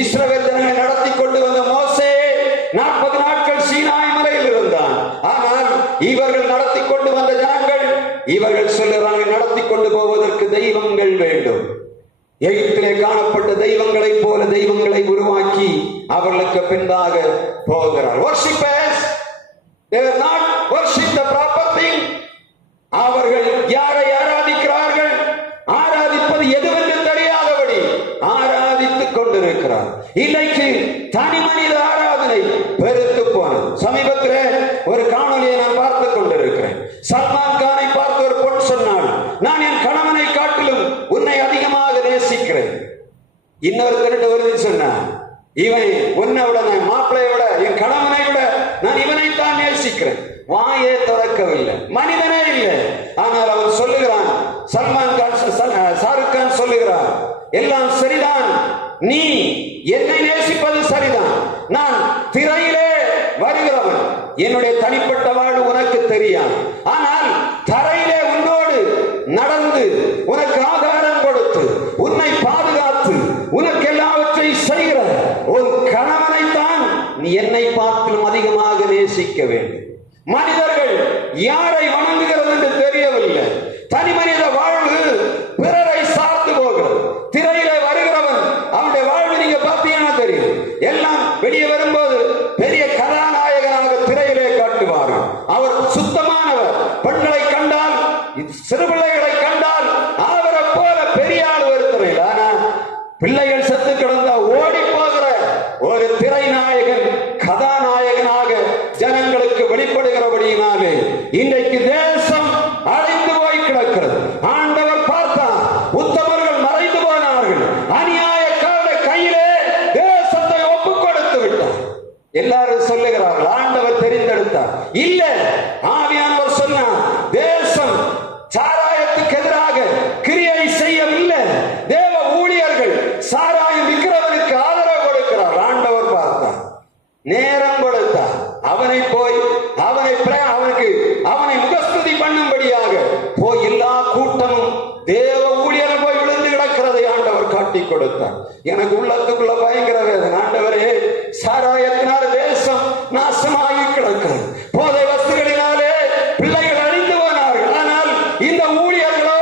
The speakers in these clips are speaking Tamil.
இஸ்ரவேல் ஜனங்களை நடத்தி கொண்டு வந்த மோசே 40 நாட்கள் சீனாய் மலையில் இருந்தான். ஆனால் இவர்கள் நடத்தி கொண்டு வந்த ஜனங்கள், இவர்கள் சொல்லுறாங்க, நடத்தி கொண்டு போவதற்கு தெய்வங்கள் வேண்டும். எகிப்திலே காணப்பட்ட தெய்வங்களைப் போல தெய்வங்களை உருவாக்கி அவர்களுக்கு பின்பாக போகிறார். Worshippers, they will not worship the proper thing. அவர்கள் யாரை ஆராதிக்கிறார்கள்? ஆராதிப்பது எதுவென்று தெரியாதபடி ஆராதித்துக் கொண்டிருக்கிறார். இன்னைக்கு தனி மனித ஆராதனை பெருத்து போனது. சமீபத்தில் ஒரு காணொலியை நான் பார்த்துக் கொண்டிருக்கிறேன். சல்மான் கானை பார்த்து ஒரு பொன் சொன்னாள், நான் என் கணவனை காட்டிலும் உன்னை அதிகமாக நேசிக்கிறேன். இன்னொரு திருட்டு வருது சொன்னான், இவன் உன்னை விட, நான் மாப்பிளையை விட, என் கணவனை விட நான் இவனைத்தான் நேசிக்கிறேன். வாயே திறக்கவில்லை, மனிதனே இல்லை. ஆனால் அவன் சொல்லுகிறான், சல்மான் கான், ஷாருக் கான் சொல்லுகிறான், எல்லாம் சரிதான், நீ என்னை நேசிப்பது சரிதான், நான் திரையிலே வருகிறவன், என்னுடைய தனிப்பட்ட வாழ்வு உனக்கு தெரியாது. ஆனால் தரையிலே உன்னோடு நடந்து உனக்கு ஆதாரம் கொடுத்து உன்னை பாதுகாத்து உனக்கு எல்லாவற்றையும் செய்கிற ஒரு கணவனைத்தான் நீ என்னை பார்த்தும் அதிகமாக நேசிக்க வேண்டும். மனிதர்கள் யாரை வணங்குகிறது என்று தெரியவில்லை. தனி மனித வாழ்வு பிறரை சார்ந்து போகிறது. திரையிலே வருகிறவன் அவனுடைய வாழ்வு நீங்க பார்த்தீங்கன்னா தெரியும். எல்லாம் வெளியே வரும்போது பெரிய கதாநாயகனாக திரையிலே காட்டுவார்கள். அவர் சுத்தமானவர். பெண்களை கண்டால், சிறு பிள்ளைகளை கண்டால் அவரை போல பெரிய ஆள் வருத்தவில்லை. ஆனால் பிள்ளைகள் செத்து கிடந்த ஓடி போகிற ஒரு திரை நாயகன், கதாநாயகனாக ஜனங்களுக்கு வெளிப்படுகிறபடியினாலே இன்றைக்கு தேசம் அழிந்து போய் கிடக்கிறது. ஆண்டவர் பார்த்தார், உத்தமர்கள் மறைந்து போனார்கள், அநியாயக்காரர் கையிலே தேசத்தை ஒப்புக் கொடுத்து விட்டார். எல்லாரும் சொல்லுகிறார்கள் ஆண்டவர் தெரிந்தெடுத்தார். இல்ல, ஆவியானவர் சொன்னார், தேசம் சாராயத்துக்கு எதிராக கிரியை செய்யவில்லை. தேவ ஊழியர்கள் சாராயம் விற்கிறவனுக்கு ஆதரவு கொடுக்கிறார். ஆண்டவர் பார்த்தார், நேரம் கொடுத்தார். அவனை போய் அவனை முகஸ்துதி பண்ணும்படியாக போய் எல்லா கூட்டமும் தேவ ஊழியர்கள் போய் விழுந்து கிடக்கிறதை ஆண்டவர் காட்டி கொடுத்தார். எனக்கு உள்ளத்துக்குள்ள பயங்கர வேதனை. ஆண்டவரே, சாராயத்தினால தேசம் நாசமாகி கிடக்கிறது. போதை வஸ்துகளினாலே பிள்ளைகள் அழிந்து போனார்கள். ஆனால் இந்த ஊழியர்களோ,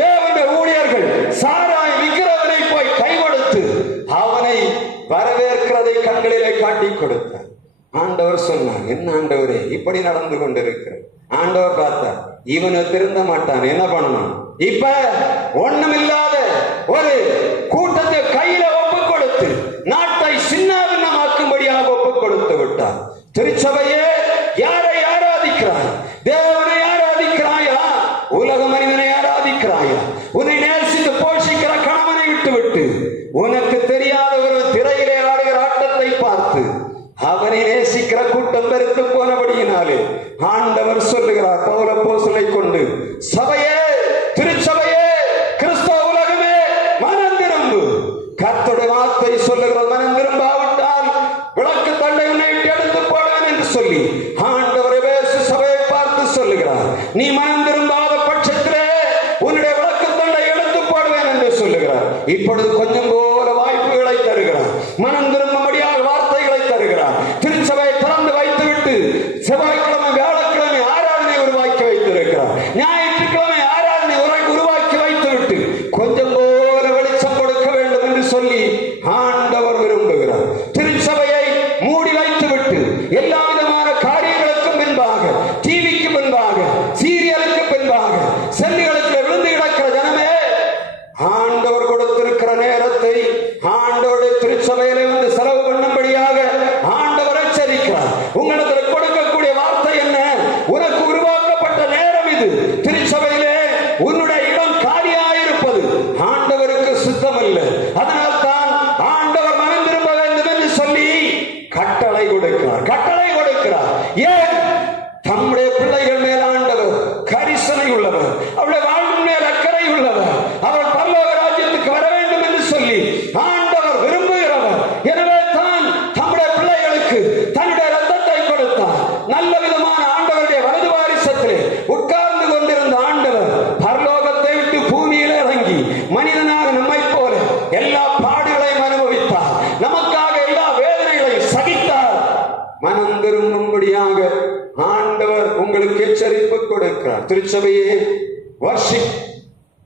தேவனுடைய ஊழியர்கள், சாராயம் விற்கிறவனை போய் கை கொடுத்து அவனை வரவேற்கிறதை கண்களிலே காட்டி கொடுத்தார். ஆண்டவர் சொன்னார், என்ன ஆண்டவரே இப்படி நடந்து கொண்டிருக்கிறது? ஆண்டவர் பார்த்தார், இவனை திருந்த மாட்டான், என்ன பண்ணணும்? இப்ப ஒண்ணுமில்லாத ஒரு கூட்டத்தை கையில ஒப்புக் கொடுத்து நாட்டை சின்னாபின்னமாக்கும்படியாக ஒப்புக் கொடுத்து விட்டார். திருச்சபையே, யாரை ஆராதிக்கிறாய்? தேவனை ஆராதிக்கிறாயா? உலக மனிதனை ஆராதிக்கிறாயா? உன்னை நேசித்து போஷிக்கிற கணவனை விட்டுவிட்டு உனக்கு தெரியாத ஒரு திரையிலே ஆடுகிற ஆட்டத்தை பார்த்து அவனை நேசிக்கிற கூட்டம் பெருத்து போனபடியினாலே ஆண்டவர் சொல்லுகிறார், பவுல் அப்போஸ்தலனை கொண்டு, சபையே, திருச்சபையே, கிறிஸ்தவ உலகமே, மனம் திரும்பு. கர்த்தருடைய வார்த்தை சொல்லுகிற, மனம் திரும்பாவிட்டால் விளக்கு தண்டை உன்னை எடுத்து போடுவேன் என்று சொல்லி ஆண்டவர் எபேசு சபையை பார்த்து சொல்லுகிறார். நீ மனம் திரும்பாத பட்சத்திலே உன்னுடைய விளக்கு தண்டை எடுத்து போடுவேன் என்று சொல்லுகிறார். இப்பொழுது கொஞ்சம் போல வாய்ப்புகளை தருகிறார். மனம் திரும்பும்படியாக வார்த்தைகளை தருகிறார். திருச்சபையை திறந்து வைத்துவிட்டு செவ்வாய்க்கிழமை, வியாழக்கிழமை ஆராதனை உருவாக்கி வைத்திருக்கிறார். ஞாயிற்றுக்கிழமை ஆராதனை உருவாக்கி வைத்துவிட்டு கொஞ்சம் போல வெளிச்சம் கொடுக்க வேண்டும் என்று சொல்லி ஆண்டவர் விரும்புகிறார். திருச்சபையை மூடி வைத்துவிட்டு எல்லா விதமான காரியங்களுக்கும் பின்பாக, டிவிக்கு பின்பாக, சீரியலுக்கு பின்பாக, செல்லிகளுக்கு விழுந்து கிடக்கிற ஜனமே, ஆண்டவர் கொடுத்திருக்கிற நேரத்தை ஆண்டவருடைய திருச்சபையிலே வந்து செலவு பண்ணும்படியாக ஆண்டவர் எச்சரிக்கிறார். உங்களுக்கு கொடுக்கக்கூடிய வார்த்தை என்ன? உனக்கு உருவாக்கப்பட்ட நேரம் இது. திருச்சபையிலே உன்னுடைய இடம் காலியாயிருப்பது ஆண்டவருக்கு சுத்தமில்லை. அதனால் தான் ஆண்டவர் மனம் திரும்ப வேண்டும் என்று சொல்லி கட்டளை கொடுக்கிறார். ஏன்? தம்முடைய பிள்ளைகள் மேல் ஆண்டவர் கரிசனை உள்ளவர், அவருடைய வாழ்வின் மேல் அக்கறை உள்ளவர், அவர் பரலோக ராஜ்யத்துக்கு வர வேண்டும் என்று சொல்லி ஆண்டவர் விரும்புகிறவர். எனவே தான் தம்முடைய பிள்ளைகளுக்கு தன்னுடைய ரத்தத்தை கொடுத்தார். நல்ல விதமான ஆண்டவருடைய வலது வாரிசத்திலே உட்கார்ந்து கொண்டிருந்த ஆண்டவர் பரலோகத்தை விட்டு பூமியில் இறங்கி மனிதனாக நம்மை போல எல்லா பாடுகளையும் அனுபவித்தார். நமக்கு எச்சரிப்பு கொடுக்கிறார். திருச்சபையே, வர்ஷிப்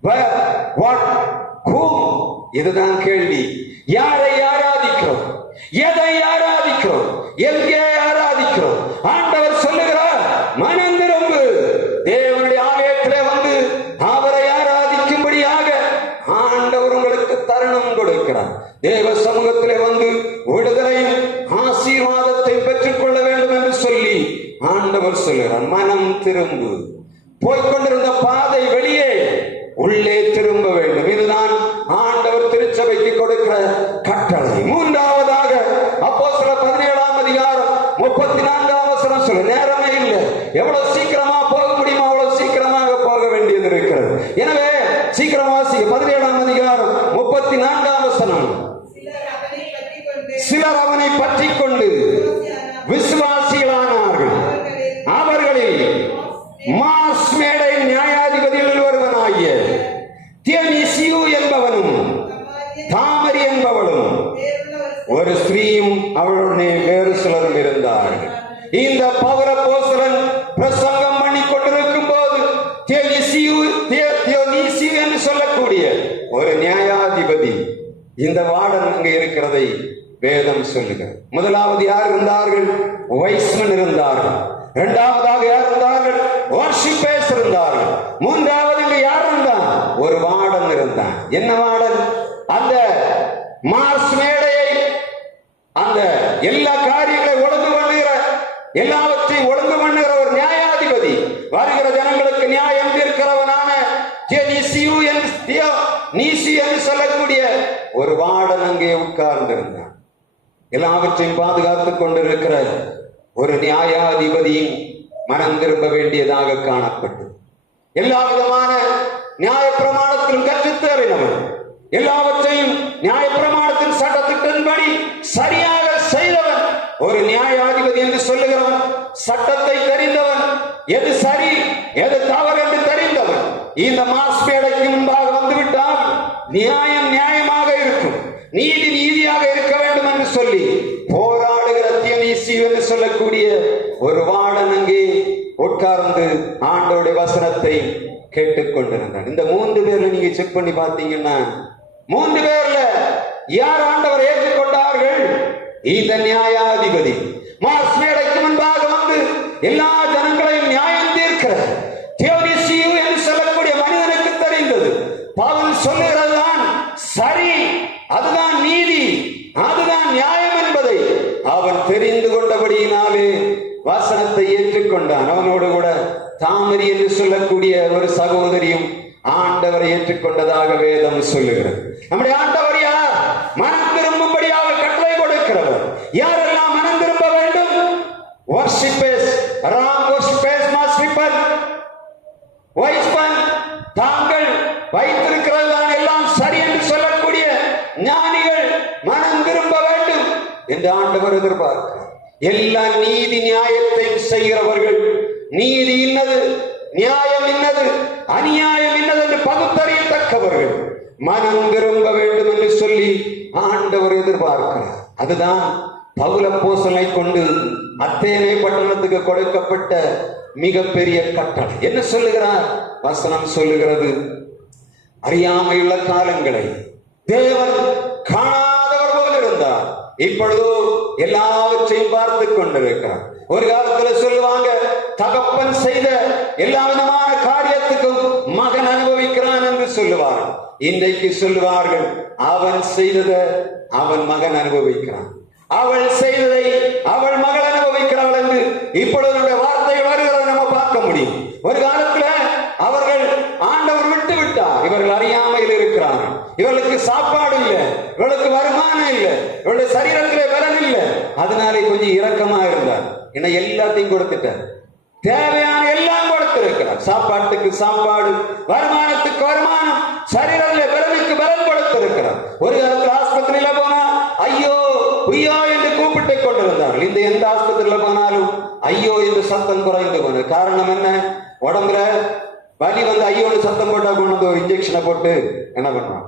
வாட் whom? இதுதான் கேள்வி. யாரை ஆராதிக்கிறோம்? எதை ஆராதிக்கிறோம்? எங்கே ஆராதிக்கிறோம்? ஆண்டவர் சொல்லுகிறார், மனம் திரும்பு. தேவனுடைய ஆலயத்திலே வந்து அவரை ஆராதிக்கும்படியாக ஆண்டவர் உங்களுக்கு தருணம் கொடுக்கிறார். தேவ சமூகத்திலே வந்து விடுதலையும் ஆசீர்வாதத்தை பெற்றுக் கொள்ள வேண்டும் என்று சொல்லி ஆண்டவர் சொல்லுகிறார், மனம் திரும்பு. போய்கொண்டிருந்த பாதை வெளியே, உள்ளே திரும்ப வேண்டும். இதுதான் ஆண்டவர் திருச்சபைக்கு கொடுக்கிற கட்டளை. மூன்றாவதாக அப்போஸ்தலர் 17ஆம் அதிகாரம் 34ஆம் வசனம் சொல்ல, நேரமே இல்லை, எவ்வளவு சீக்கிரமா போக முடியுமோ அவ்வளவு சீக்கிரமாக போக வேண்டியது இருக்கிறது. எனவே சீக்கிரமா 17ஆம் அதிகாரம் 34ஆம் வசனம். சிலர் அவனை பற்றி கொண்டு விசுவாசிகளானார்கள். அவர்களில் மாஸ் மேடை நியாயாதிபதிகளில் ஒருவனாகிய தியோனீசியு என்பவனும் தாமரி என்பவளும் ஒரு ஸ்திரீயும் அவளுடைய வேறு சிலரும் இருந்தார்கள். இந்த பவுல் அப்போஸ்தலன் பிரசங்கம் பண்ணி கொண்டிருக்கும் போது தியோனீசியு என்று சொல்லக்கூடிய ஒரு நியாயாதிபதி, இந்த வார்டன் அங்கே இருக்கிறதை வேதம் சொல்லுகிறது. முதலாவது யார் இருந்தார்கள்? வைஸ்மன் இருந்தார்கள். இரண்டாவதாக யார் இருந்தார்கள்? வர்ஷிப்பர்ஸ் இருந்தார்கள். மூன்றாவது யார் இருந்தான்? ஒரு வார்டன் இருந்தான். என்ன வார்டன்? அந்த மார்ஸ் மேடையை, அந்த எல்லா காரியங்களை ஒழுங்கு பண்ணுகிற, எல்லாவற்றையும் ஒழுங்கு பண்ணுகிற ஒரு நியாயாதிபதி, வருகிற ஜனங்களுக்கு நியாயம் தீர்க்கிறவனான நீசி என்று சொல்லக்கூடிய ஒரு வார்டன் அங்கே உட்கார்ந்திருந்தான். எல்லாவற்றையும் பாதுகாத்துக் கொண்டிருக்கிற ஒரு நியாயாதிபதியின் மனம் திரும்ப வேண்டியதாக காணப்பட்டது. எல்லா விதமான நியாய பிரமாணத்திலும் கற்றுத்தேறினவன், எல்லாவற்றையும் நியாய பிரமாணத்தின் சட்டத்தின்படி சரியாக செய்தவன் ஒரு நியாயாதிபதி என்று சொல்லுகிறவன், சட்டத்தை தெரிந்தவன், எது சரி எது தவறு என்று தெரிந்தவன். இந்த மாஸ் மேடைக்கு முன்பாக வந்துவிட்டால் நியாயம் நியாயமாக இருக்கும், நீதி நீதியாக இருக்க வேண்டும் என்று சொல்லி போராடுகிற தியோனீசியு என்று சொல்லக்கூடிய ஒரு வார்டன் அங்கே உட்கார்ந்து ஆண்டவருடைய வசனத்தை கேட்டுக்கொண்டிருந்தான். இந்த 3 பேர்ல நீங்க செக் பண்ணி பார்த்தீங்கன்னா, 3 பேர்ல யார் ஆண்டவரை ஏற்றுக்கொண்டார்கள்? இந்த நியாயாதிபதி மாஸ் மேடைக்கு முன்பாக வந்து எல்லா ஜனங்களையும் நியாயம் தீர்க்கிற தியோனீசியு என்று சொல்லக்கூடிய மனிதனுக்கு தெரிந்தது, பவுல் சொல்லுகிறதுதான் சரி, அதுதான் நீதி, அதுதான் நியாயம் என்பதை அவன் தெரிந்து கொண்டபடியினாலே வசனத்தை ஏற்றுக்கொண்டான். அவனோடு கூட தாமரி என்று சொல்லக்கூடிய ஒரு சகோதரியும் ஆண்டவரை ஏற்றுக்கொண்டதாக வேதம் சொல்லுகிறது. நம்முடைய ஆண்டவர் யார்? மனம் திரும்பும்படியாக கட்டளை கொடுக்கிறவர். யாரெல்லாம் மனம் திரும்ப வேண்டும்? வர்ஷிப்பர்ஸ், ராம் வர்ஷிப்பர்ஸ், மாஸ் ரிப்பன், வைஸ்மன், தாங்கள் வைத்திருக்கிறதுதான் எல்லாம் சரி என்று சொல்லக்கூடிய ஞானிகள் மனம் திரும்ப வேண்டும் என்று ஆண்டவர் எதிர்பார்க்கிறார். எல்லா நீதி நியாயத்தையும் செய்கிறவர்கள், நீதி இன்னது, நியாயம் இன்னது, அநியாயம் இன்னது என்று பகுத்தறியத்தக்கவர்கள் மனம் திரும்ப வேண்டும் என்று சொல்லி ஆண்டவர் எதிர்பார்க்கிறார். அதுதான் பவுல் அப்போஸ்தலனை கொண்டு அத்தேனை பட்டணத்துக்கு கொடுக்கப்பட்ட மிகப்பெரிய கட்டளை. என்ன சொல்லுகிறார்? வசனம் சொல்லுகிறது, அறியாமையுள்ள காலங்களை தேவன் காணாதவர் போல இருந்தார், இப்பொழுதோ எல்லாவற்றையும் பார்த்து கொண்டிருக்கிறார். ஒரு காலத்துல சொல்லுவாங்க, தகப்பன் செய்த எல்லா விதமான காரியத்துக்கும் மகன் அனுபவிக்கிறான் என்று சொல்லுவார். இன்றைக்கு சொல்லுவார்கள், அவன் செய்ததை அவன் மகன் அனுபவிக்கிறான், அவள் செய்ததை அவள் மகள் அனுபவிக்கிறாள் என்று இப்பொழுது வார்த்தை வருகிறதை நம்ம பார்க்க முடியும். ஒரு காலத்துல அவர்கள் ஆண்டவர் விட்டு விட்டார், இவர்கள் அறியாமையில் இருக்கிறார்கள், இவர்களுக்கு சாப்பாடு இல்லை, இவர்களுக்கு வருமானம் இல்லை, இவருடைய சரீரத்திலே பலன் இல்லை, அதனாலே கொஞ்சம் இரக்கமா இருந்தார். என்ன எல்லாத்தையும் கொடுத்துட்டார், தேவையான எல்லாம் கொடுத்திருக்கிறார். சாப்பாட்டுக்கு சாப்பாடு, வருமானத்துக்கு வருமானம், சரீரத்திலே பலனுக்கு பலன் கொடுத்திருக்கிறார். ஒரு காலத்தில் ஆஸ்பத்திரியில போனா ஐயோ ஐயோ என்று கூப்பிட்டு கொண்டிருந்தார்கள். இந்த எந்த ஆஸ்பத்திரியில போனாலும் ஐயோ என்று சத்தம் குறைந்து போன காரணம் என்ன? உடம்புல வலி வந்து ஐயோடு சத்தம் போட்டா கொண்டு வந்து ஒரு இன்ஜெக்ஷனை போட்டு என்ன பண்றான்?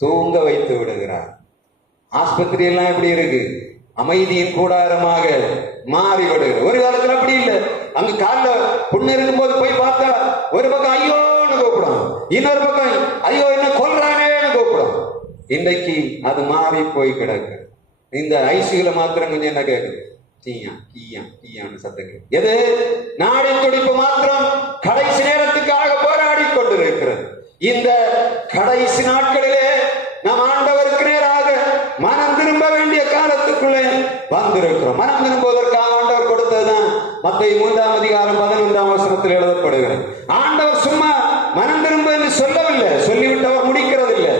தூங்க வைத்து விடுகிறார். ஆஸ்பத்திரி எல்லாம் எப்படி இருக்கு? அமைதியின் கூடாரமாக மாறிவிடுகிறது. ஒரு காலத்துல அப்படி இல்லை. அங்க காலில் புண்ணு இருக்கும் போது போய் பார்த்தா ஒரு பக்கம் ஐயோன்னு கூப்பிடும், இன்னொரு பக்கம் ஐயோ என்ன கொல்றானேன்னு கூப்பிடும். இன்றைக்கு அது மாறி போய் கிடக்கு. இந்த ஐசியூல மாத்திரம் கொஞ்சம் என்ன கேட்குது, கீயா கீயா கீயான்னு சத்தம். எது நாடி துடிப்பு மாத்திரம் கடைசி நேரத்துக்காக போராடி கொண்டிருக்கிறது. இந்த கடைசி நாட்களிலே நாம் ஆண்டவருக்கு நேராக மனம் திரும்ப வேண்டிய காலத்துக்குள்ளே வந்திருக்கிறோம். மனம் திரும்புவதற்காக ஆண்டவர் கொடுத்ததுதான் மத்தேயு 3:11 எழுதப்படுகிறது. ஆண்டவர் சும்மா மனம் திரும்ப என்று சொல்லவில்லை, சொல்லிவிட்டவர் முடிக்கிறது இல்லை.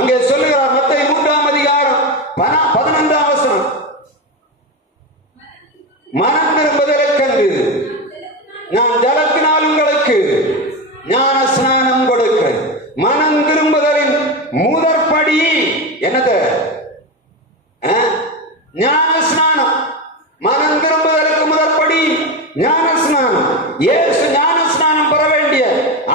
அங்கே சொல்லுகிறார் மத்தேயு 3:11 மனம் திரும்புதலுக்கென்று நான் ஜலத்தினால் உங்களுக்கு ஞான ஸ்நானம் கொடுக்கிறேன். மனம் திரும்புதலின் முதற்படி என்னது? ஞான ஸ்நானம். மனம் திரும்புதலுக்கு முதற்படி ஞான ஸ்நானம். இயேசு ஞான ஸ்நானம் பெற வேண்டிய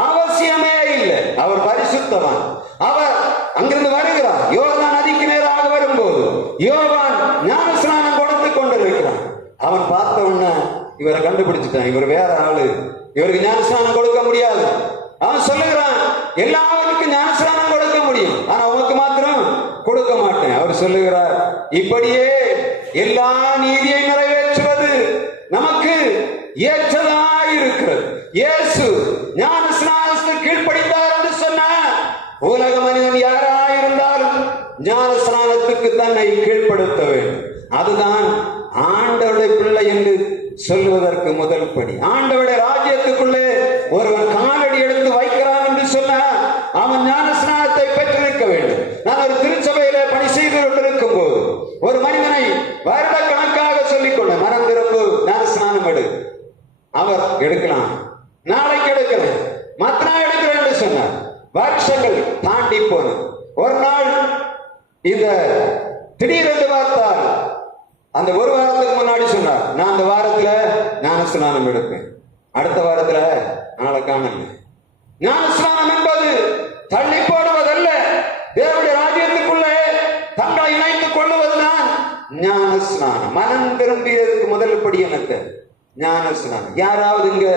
அவசியமே இல்லை. அவர் பரிசுத்தவான். அவர் அங்கிருந்து வருகிறார். யோர்தான் நதிக்கு நேராக வரும்போது யோவான் ஞான ஸ்நானம் கொடுத்து கொண்டிருக்கிறான். அவன் பார்த்த உடனே இவரை கண்டுபிடிச்சிட்டான், இவர் வேற ஆளு, இவருக்கு ஞானஸ்நானம் கொடுக்க முடியாது. அவன் சொல்லுகிறான், எல்லாருக்கும் ஞானஸ்நானம் கொடுக்க முடியும், ஆனா உனக்கு மாத்திரம் கொடுக்க மாட்டேன். அவர் சொல்லுகிறார், இப்படியே எல்லா நீதியை நிறைவேற்றுவது நமக்கு ஏற்றதாயிருக்கிறது. இயேசு ஞானஸ்நானத்துக்கு கீழ்ப்படிந்தார் என்று சொன்னார். உலக மனிதன் யாராயிருந்தாலும் ஞானஸ்நானத்துக்கு தன்னை கீழ்ப்படுத்த வேண்டும். அதுதான் ஆண்டவருடைய பிள்ளை என்று சொல்வதற்கு முதல் படி. ஆண்டவருடைய ராஜ்யத்துக்குள்ளே ஒருவன் காலடி எடுத்து வைக்கிறான் என்று சொன்னார், அவன் ஞானஸ்நானத்தை பெற்றிருக்க வேண்டும். நான் ஒரு திருச்சபையில பணி செய்து கொண்டிருக்கும் போது ஒரு மனிதனை வருட கணக்காக சொல்லிக் கொண்ட, மனம் திரும்பு, ஞானஸ்நானம் எடு. அவர் எடுக்கலாம், நாளைக்கு எடுக்கிறேன், மற்ற நாள் எடுக்கிறேன் என்று சொன்னார். வருஷங்கள் தாண்டி போன ஒரு நாள் இந்த திடீரென்று பார்த்தால் அந்த ஒரு வாரத்துக்கு முன்னாடி சொன்னார், நான் அந்த வாரத்துல ஞானஸ்நானம் எடுப்பேன், அடுத்த வாரத்துல நாளை காணல. ஞானஸ்நானம் என்பது தள்ளி போடுவதல்ல, தேவனுடைய ராஜ்யத்துக்குள்ளே தங்களை இணைத்துக் கொள்ளுவதுதான் ஞானஸ்நானம். மனம் திரும்பியதுக்கு முதல் படி எனக்கு ஞானஸ்நானம். யாராவது இங்க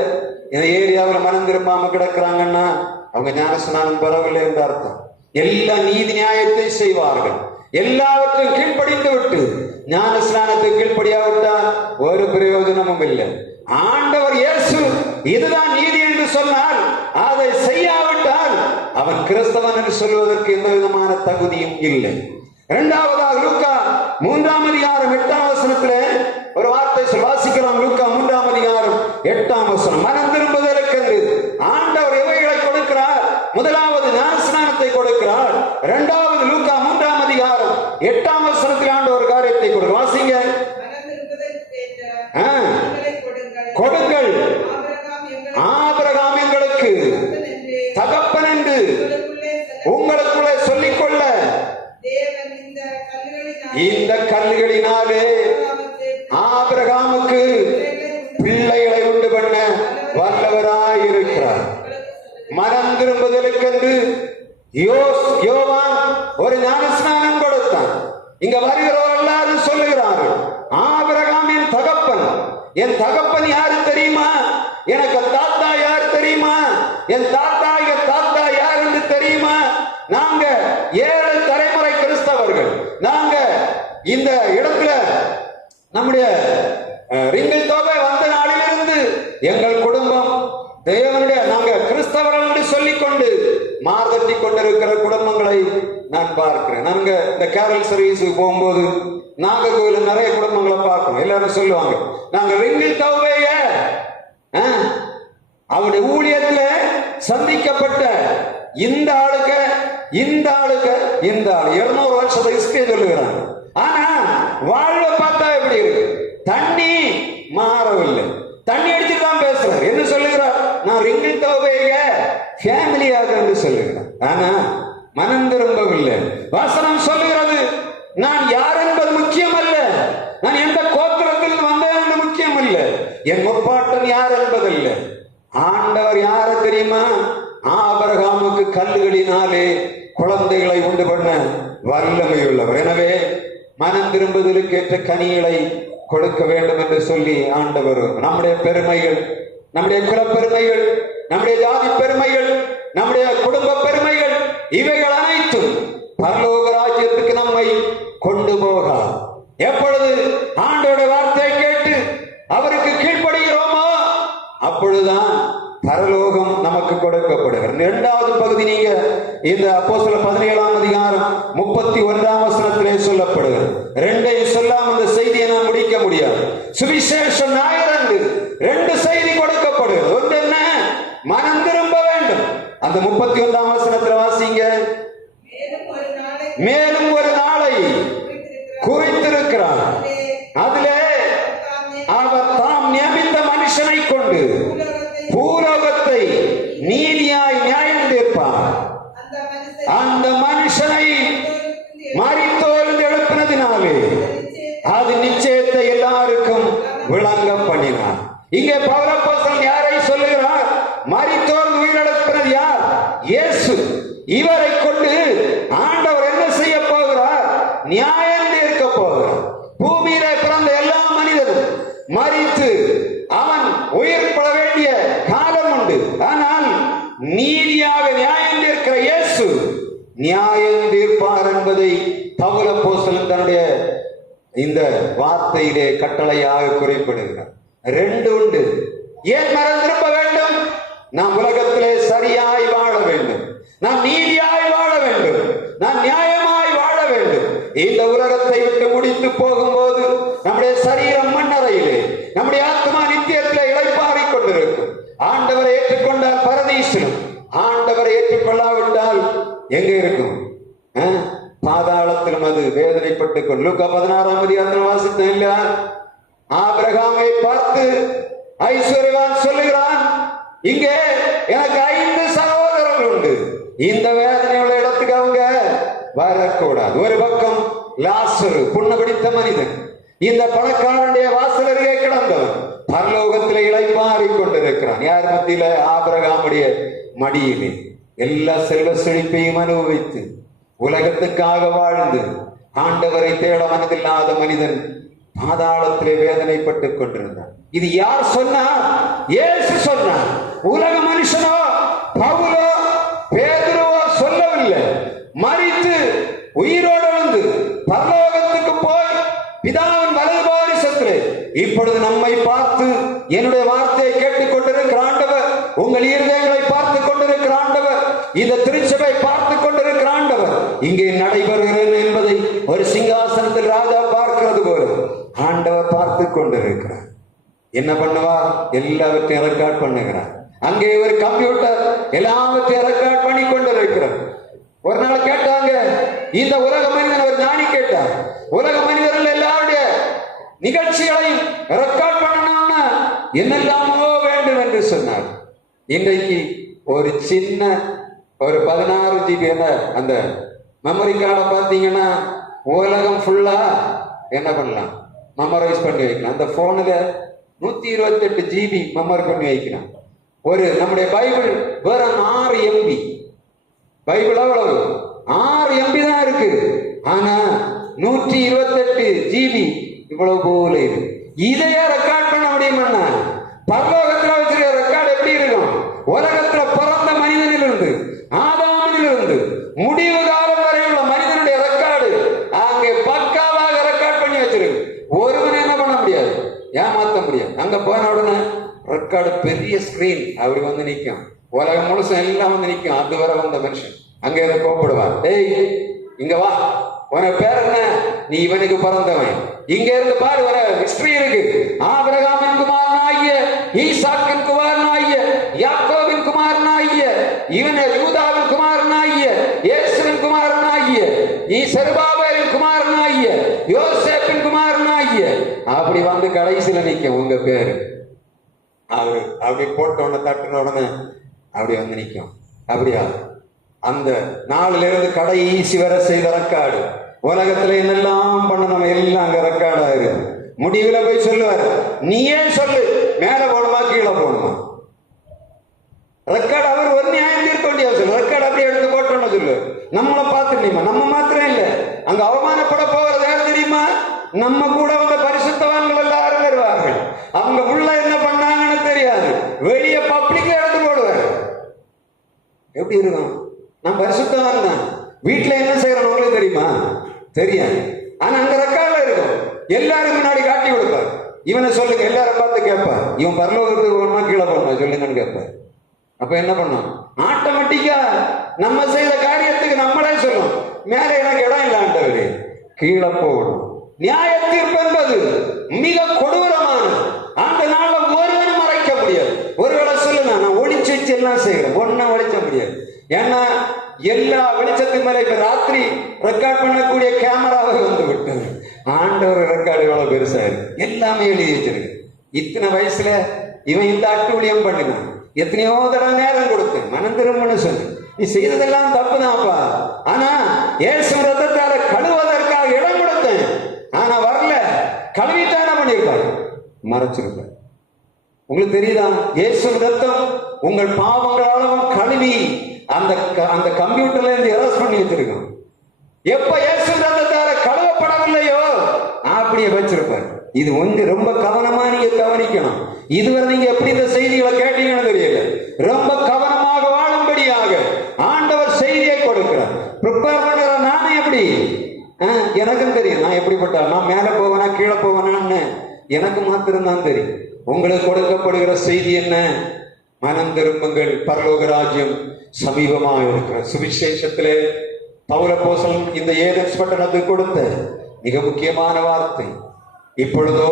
இந்த ஏரியாவில் மனம் திரும்பாம கிடக்குறாங்கன்னா அவங்க ஞானஸ்நானம் பெறவில்லை என்று அர்த்தம். எல்லா நீதி நியாயத்தை செய்வார்கள், எல்லாவற்றையும் கீழ்ப்படிந்து விட்டு ஞானஸ்நானத்துக்கு கீழ்ப்படியாவிட்டால் ஒரு பிரயோஜனமும் இல்லை. ஆண்டவர் இயேசு இதுதான் நீதி என்று சொன்னால் அதை செய்யாவிட்டால் அவன் கிறிஸ்தவன் என்று சொல்வதற்கு எந்த விதமான தகுதியும் இல்லை. இரண்டாவதாக லூக்கா 3:8 ஒரு வார்த்தை வாசிக்கிறோம். லூக்கா 3:8 மனம் திரும்புதலுக்கென்று ஆண்டவர் எவைகளை கொடுக்கிறார்? முதலாவது ஞானஸ்நானத்தை கொடுக்கிறார். இரண்டாவது லூக்கா 3:8 ஆண்டு ஒரு காரியத்தை கொடுக்க வாசிங்க. கொடுங்கள், ஆபிரகாம் எங்களுக்கு தகப்பன் என்று உங்களுக்குள்ளே சொல்லிக்கொள்ள இந்த கல்லுகளினாலே ஆபிரகாமுக்கு பிள்ளைகளை உண்டு பண்ண வல்லவராயிருக்கிறார். மனம் திரும்புதலுக்கென்று யோவான் ஒரு ஞானஸ்நானம் கொடுத்தான். இங்க வருகிறவர் எல்லாரும் சொல்லுகிறார்கள், ஆபிரகாம் என் தகப்பன். என் தகப்பன் யாரு தெரியுமா? எனக்கு தாத்தா யார் தெரியுமா? என் தாத்தா யார் என்று தெரியுமா? நாங்க 7 தலைமுறை கிறிஸ்தவர்கள். நாங்க இந்த இடத்துல நம்முடைய ரிங்கிள் தொகை வந்த நாளிலிருந்து எங்கள் குடும்பம் தேவனுடைய, நாங்க கிறிஸ்தவர்கள் என்று சொல்லிக்கொண்டு மார்தட்டி கொண்டிருக்கிற குடும்பங்களை நான் பார்க்கிறேன். நாங்க இந்த கேரல் சர்வீஸுக்கு போகும்போது நாகர்கோவில் நிறைய குடும்பங்களை பார்க்கிறோம். எல்லாரும் சொல்லுவாங்க, நாங்க ரிங்கிள் தௌவைய அவருடைய ஊழியத்துல சந்திக்கப்பட்ட இந்த ஆளுக்கு 200 வருஷத்தை ஹிஸ்டரி சொல்லுகிறாங்க. ஆனா வாழ்வை பார்த்தா எப்படி இருக்கு? தண்ணி மாறவில்லை, தண்ணி அடிச்சு தான் பேசுறாரு. என்ன சொல்லுகிறார்? நான் ரிங்கிள் தௌவைய ஃபேமிலியாக என்று சொல்லுகிறார். ஆனா மனம் திரும்பவில்லை. வசனம் சொல்லுகிறது, நான் யார் என்பது முக்கியம் அல்ல, நான் எந்த கோத்திரத்தில் வந்தேன் என்று முக்கியம் அல்ல, என் முற்பாட்டன் யார் என்பதல்ல. ஆண்டவர் யார தெரியுமா? ஆபிரகாமுக்கு கல்லுகளினாலே குழந்தைகளை உண்டு பண்ண வல்லமை உள்ளவர். எனவே மனம் திரும்புதலுக்கு ஏற்ற கனிகளை கொடுக்க வேண்டும் என்று சொல்லி ஆண்டவர் நம்முடைய பெருமைகள், நம்முடைய குல பெருமைகள், நம்முடைய ஜாதி பெருமைகள், நம்முடைய குடும்ப பெருமைகள், இவைகள் அனைத்தும் பரலோக ராஜ்யத்துக்கு நம்மை கொண்டு போகாது. எப்பொழுது ஆண்டவருடைய வார்த்தையை கேட்டு அவருக்கு கீழ்ப்படுகிறோமோ அப்பொழுதுதான் பரலோகம் நமக்கு கொடுக்கப்படுகிறது. இரண்டாவது பகுதி நீங்க இந்த அப்போஸ்தலர் 17ஆம் அதிகாரம் 31ஆம் வசனத்திலே சொல்லப்படுகிறது. ரெண்டையும் சொல்லாம இந்த செய்தியை நான் முடிக்க முடியாது. சுவிசேஷ ஞாயிறன்று ரெண்டு செய்தி கொடுக்கப்படுகிறது. ஒன்று என்ன? மனம் திரும்ப வேண்டும். அந்த 31ஆம் வசனத்தில் வாசிங்க. மேலும் ஒரு நாளை குறித்திருக்கிறார், அதிலே அவர் தாம் நியமித்த மனுஷனை கொண்டு பூலோகத்தை நீதியாய் நியாயம் தீர்ப்பார். அந்த மனுஷனை மரித்தோர்ந்து எழுப்பினதினாலே அது நிச்சயத்தை எல்லாருக்கும் விளங்க பண்ணினார். இங்கே பவுல் அப்போஸ்தலன் யாரை சொல்லுகிறார்? மரித்தோர்ந்து உயிரிழப்பினது யார்? இயேசு. இவரை கொண்டு ஆண்டவர் என்ன செய்ய போகிறார்? நியாயம் தீர்க்க போகிறார். பூமியிலே பிறந்த எல்லா மனிதரும் மரித்து அவன் உயிர் பெற வேண்டிய காலம் உண்டு. ஆனால் நீதியாக நியாயம் தீர்க்கிற இயேசு நியாயம் தீர்ப்பார் என்பதை பவுல் அப்போஸ்தலன் தன்னுடைய இந்த வார்த்தையிலே கட்டளையாக குறிப்பிடுகிறார். ரெண்டு உண்டு. ஏன் மனம் திரும்ப வேண்டும்? நாம் உலகத்திலே சரியாய் வாழ வேண்டும், நாம் நீதியாய் வாழ வேண்டும், நாம் நியாயமாய் வாழ வேண்டும். இந்த உலகத்தை விட்டு முடித்து போகும்போது நம்முடைய சரீரம் மண்ணறையிலே, நம்முடைய ஆத்மா நித்தியத்திலே இளைப்பாறிக் கொண்டிருக்கும். ஆண்டவரை ஏற்றுக்கொண்டால் பரதீசிலும், ஆண்டவரை ஏற்றுக்கொள்ளாவிட்டால் எங்க இருக்கும்? பாதாளத்திலும் அது வேதனைப்பட்டுக் கொண்டு. லூக்கா 16ஆம் அதிகாரத்தில் வாசித்தோம் இல்லையா? ஆபிரகாமை பார்த்து ஐஸ்வர்யவான் சொல்லுகிறான், இங்கே எனக்கு 5 சகோதரர்கள் உண்டு, இந்த வேதனையுள்ள இடத்துக்கு அவங்க வரக்கூடாது. ஒரு பக்கம் லாசரு புண்ணு பிடித்த மனிதன், இந்த பணக்காரனுடைய வாசல் அருகே கிடந்தவன் பரலோகத்திலே இளைப்பாறிக் கொண்டிருக்கிறான். யார் மத்தியில? ஆபிரகாமுடைய மடியிலே. எல்லா செல்வ செழிப்பையும் அனுபவித்து உலகத்துக்காக வாழ்ந்து ஆண்டவரை தேட மனதில்லாத மனிதன் பாதாளத்திலே வேதனைப்பட்டுக் கொண்டிருந்தார். இது யார் சொன்னார்? இயேசு சொன்னார். உலக மனுஷனோ பவுலோ பேதுருவோ சொல்லவில்லை. மரித்து உயிரோடு வந்து பரலோகத்துக்கு போய் பிதாவின் வலது பாரிசத்திலே இப்பொழுது நம்மை பார்த்து என்னுடைய வார்த்தையை கேட்டுக் கொண்டிருக்கிற ஆண்டவர், உங்கள் இருதயங்களை பார்த்து கொண்டிருக்கிற ஆண்டவர், இந்த திருச்சபை பார்த்து கொண்டிருக்கிற ஆண்டவர் இங்கே நடைபெறுகிறது என்பதை ஒரு சிங்காசனத்தில் ராஜா பார்க்கிறது போல ஆண்டவர் பார்த்து கொண்டிருக்கிறார். என்ன பண்ணுவார்? எல்லாவற்றையும் ரெக்கார்ட் பண்ணுகிறார். அங்கே ஒரு கம்ப்யூட்டர் எல்லாவற்றையும் ரெக்கார்ட் பண்ணி கொண்டிருக்கிறார். ஒரு நாள் கேட்டாங்க, இந்த உலக மனிதன் ஒரு ஞானி கேட்டார், உலக மனிதர்கள் எல்லாருடைய நிகழ்ச்சிகளையும் ரெக்கார்ட் பண்ணணும்னா என்னெல்லாமோ வேண்டும் என்று சொன்னார். இன்றைக்கு ஒரு சின்ன ஒரு 16 GB அந்த மெமரி கார்டை பார்த்தீங்கன்னா உலகம் ஃபுல்லா என்ன பண்ணலாம்? மெமரைஸ் பண்ணி வைக்கலாம். அந்த போன்ல 128 GB மெமரி பண்ணி வைக்கலாம். ஒரு நம்முடைய பைபிள் வெறும் 6 MB. பைபிள் அவ்வளவு 6 MB தான் இருக்கு. ஆனா 128 GB இவ்வளவு போல இருக்கு. இதையே ரெக்கார்ட் பண்ண முடியுமா? பரலோகத்துல வச்சிருக்க ரெக்கார்டு எப்படி இருக்கும்? உலகத்துல பிறந்த மனிதனிலிருந்து ஆதாமிலிருந்து முடிவு காலம் வரை உள்ள மனிதனுடைய ரெக்கார்டு அங்கே பக்காவாக ரெக்கார்ட் பண்ணி வச்சிருக்கு. ஒருவன் என்ன பண்ண முடியாது, ஏமாத்த முடியாது. அங்க போன உடனே ரெக்கார்டு பெரிய ஸ்கிரீன் அப்படி வந்து நிற்கும். உலகம் முழுசும் எல்லாம் வந்து நிற்கும். அதுவரை வந்த மனுஷன் அங்க இதை கூப்பிடுவான், டேய் இங்க வா, உனக்கு பேர் என்ன? நீ இவனுக்கு பிறந்தவன். இங்க இருந்து பாரு, ஒரு ஹிஸ்டரி இருக்கு. ஆபிரகாமின் குமாரனாகிய, ஈசாக்கின் குமாரனாகிய, யாக்கோபின் குமாரனாகிய, இவன் யூதாவின் குமாரனாகிய, இயேசுவின் குமாரனாகிய, செருபாபேலின் குமாரனாகிய, யோசேப்பின் குமாரனாகிய, அப்படி வந்து கடைசியில நிற்கும் உங்க பேரு. அவரு அப்படி போட்ட உடனே தட்டுன உடனே அப்படி வந்து நிற்கும். அப்படியா? அந்த நாளில இருந்து கடைசி வரை செய்த ரெக்கார்டு, உலகத்துல என்னெல்லாம் பண்ணணும் எல்லாம் அங்க ரெக்கார்ட் ஆயிரும். முடிவுல போய் சொல்லுவார், நீயே சொல்லு, மேல போகணுமா கீழே போகணுமா? ரெக்கார்டு அவர் ஒரு நியாயம் தீர்க்க வேண்டிய அவசியம். ரெக்கார்டு அப்படியே எடுத்து போட்டோன்னு சொல்லு. நம்மளை பார்த்துட்டீமா? நம்ம மாத்திரம் இல்ல, அங்க அவமானப்பட போகிறது யார் தெரியுமா? நம்ம கூட வந்த பரிசுத்தவான்கள் எல்லாரும் வருவார்கள். அவங்க உள்ள என்ன பண்ணாங்கன்னு தெரியாது, வெளியே பப்ளிக்ல எடுத்து போடுவார். எப்படி இருக்கும்? நான் பரிசுத்தவான் தான், வீட்டுல என்ன செய்யறோம் உங்களுக்கு தெரியுமா? தெரியாது. ஆனா அங்க ரெக்கார்ட்ல இருக்கும், எல்லாரும் முன்னாடி காட்டி கொடுப்பார். இவனை சொல்லுங்க, எல்லாரும் பார்த்து கேட்பார், இவன் பரலோகத்துக்கு போகணுமா கீழே போகணுமா சொல்லுங்கன்னு கேட்பார். அப்ப என்ன பண்ணோம்? ஆட்டோமேட்டிக்கா நம்ம செய்த காரியத்துக்கு நம்மளே சொல்லும், மேல எனக்கு இடம் இல்லை ஆண்டவரே, கீழே போகணும். நியாய தீர்ப்பு என்பது மிக கொடூரமானது. அந்த நாள்ல ஒருவனும் மறைக்க முடியாது. ஒருவேளை சொல்லுங்க, நான் ஒளிச்சு வச்சு எல்லாம் செய்யறேன், ஒன்னும் ஒழிச்ச முடியாது. ஏன்னா எல்லா வெளிச்சத்துக்கு மேல இப்ப ராத்திரி ரெக்கார்ட் பண்ணக்கூடிய கேமராவை வந்து விட்டது. ஆண்டவர் ரெக்கார்டு எவ்வளவு பெருசா இருக்கு, எல்லாமே எழுதி வச்சிருக்கு. இத்தனை வயசுல இவன் இந்த அட்டூழியம் பண்ணினான், எத்தனையோ தடவை நேரம் கொடுத்து மனம் திரும்பன்னு சொல்லி, நீ செய்ததெல்லாம் தப்புதான்ப்பா, ஆனா இயேசு ரத்தத்தால கழுவதற்காக இடம் கொடுத்தேன், ஆனா வரல, கழுவிட்டா என்ன பண்ணிருப்பாரு? மறைச்சிருப்பார். உங்களுக்கு தெரியுதா? இயேசு ரத்தம் உங்கள் பாவங்களாலும் கழுவி அந்த கம்ப்யூட்டர்ல இருந்து எரஸ் பண்ணி வச்சிருக்கோம். எப்ப இயேசு ரத்தத்தால கழுவப்படவில்லையோ அப்படியே வச்சிருப்பார். இது ரொம்ப கவனமா நீங்க கவனிக்கணும். இதுவரை நீங்க எப்படி இந்த செய்திகளை கேட்டீங்கன்னு தெரியல. ரொம்ப கவனமாக வாழும்படியாக ஆண்டவர் செய்தியை கொடுக்கிறார். ப்ரிப்பேர் பண்ற நானே எப்படி, எனக்கும் தெரியும் நான் எப்படிப்பட்ட, நான் மேல போவேனா கீழே போவேனான்னு எனக்கு மாத்திரம்தான் தெரியும். உங்களுக்கு கொடுக்கப்படுகிற செய்தி என்ன? மனம் திரும்புங்கள், பரலோக ராஜ்யம் சமீபமாக இருக்கிற. சுவிசேஷத்திலே பவுல் அப்போஸ்தலன் இந்த ஏதென்ஸ் பட்டணத்துக்கு கொடுத்த மிக முக்கியமான வார்த்தை, இப்பொழுதோ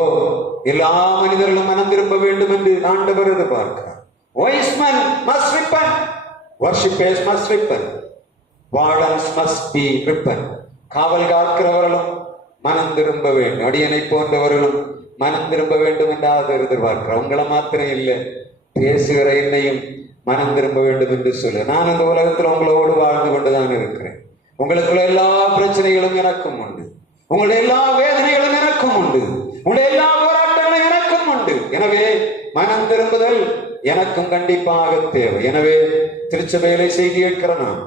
எல்லா மனிதர்களும் மனம் திரும்ப வேண்டும் என்று ஆண்டவர் எதிர்பார்க்கிறார். Wise men must repent, worshippers must repent, wardens must be repent. காவல் காக்கிறவர்களும் மனம் திரும்ப வேண்டும், அடியனை போன்றவர்களும் மனம் திரும்ப வேண்டும் என்று எதிர்பார்க்கிறார். உங்களை மாத்திரம் இல்லை, பேசுகிற என்னையும் மனம் திரும்ப வேண்டும் என்று சொல்ல. நான் அந்த உலகத்தில் உங்களோடு வாழ்ந்து கொண்டுதான் இருக்கிறேன். உங்களுக்குள்ள எல்லா பிரச்சனைகளும் எனக்கும் உண்டு, உங்களுடைய எல்லா வேதனைகளும் எனக்கும் உண்டு, உங்களுடைய எல்லா போராட்டங்களும் எனக்கும் உண்டு. எனவே மனம் திரும்புதல் எனக்கும் கண்டிப்பாக தேவை. எனவே திருச்சபையிலே செய்தி கேட்கிற நாம்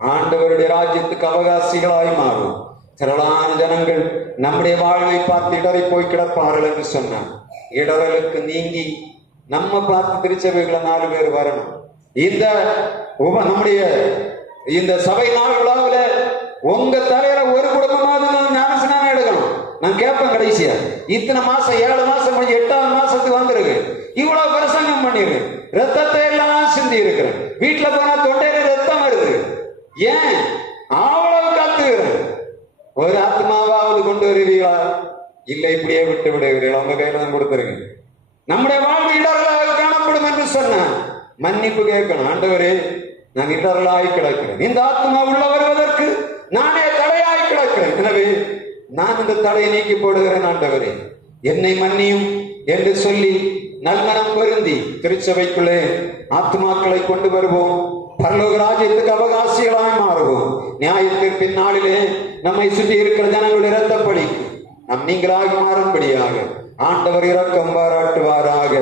ஆண்டவருடைய ராஜ்யத்துக்கு அவகாசிகளாய் மாறும். திரளான ஜனங்கள் நம்முடைய வாழ்வை பார்த்து இடறி போய் கிடப்பார்கள் என்று சொன்னார். இடறலுக்கு நீங்கி நம்ம பார்த்து திருச்சபைகளை 4 பேர் வரணும். நம்முடைய இந்த சபை நாள் விழாவில் உங்க தலையில ஒரு குடும்பமாவது ஞானஸ்நானம் எடுக்கணும். நான் கேட்பேன், கடைசியா இத்தனை மாசம் 7 மாசம் முடிஞ்சு 8வது மாசத்துக்கு வந்திருக்கு, இவ்வளவு பிரசங்கம் பண்ணிருக்கு, ரத்தத்தை எல்லாம் சிந்தி இருக்கிறேன், வீட்டுல போனா தொண்டையில ரத்தம் வருது, ஏன் அவ்வளவு காத்துக்கிறேன்? ஒரு ஆத்மாவாவது கொண்டு வருவீங்களா? இல்லை, இப்படியே விட்டு விடுகிறீர்கள், உங்க கையில தான் கொடுத்துருங்க. நம்முடைய வாழ்வு இடர்களாக காணப்படும் என்று சொன்ன மன்னிப்பு கேட்கணும். ஆண்டவரே, நான் இடர்களாய் கிடக்கிறேன், இந்த ஆத்மா உள்ள வருவதற்கு நானே தடையாய் கிடக்கிறேன். எனவே நான் இந்த தடையை நீக்கி போடுகிறேன். ஆண்டவரே, என்னை மன்னியும் என்று சொல்லி நல்மனம் பொருந்தி திருச்சபைக்குள்ளே ஆத்மாக்களை கொண்டு வருவோம். பரலோக ராஜ்யத்துக்கு அவகாசிகளாய் மாறுவோம். நியாயத்திற்கு நாளிலே நம்மை சுற்றி இருக்கிற ஜனங்களுடைய இரத்தப்படி நம் நீங்களாக மாறும்படியாக ஆண்டவர் இரக்கம் பாராட்டுவாராக.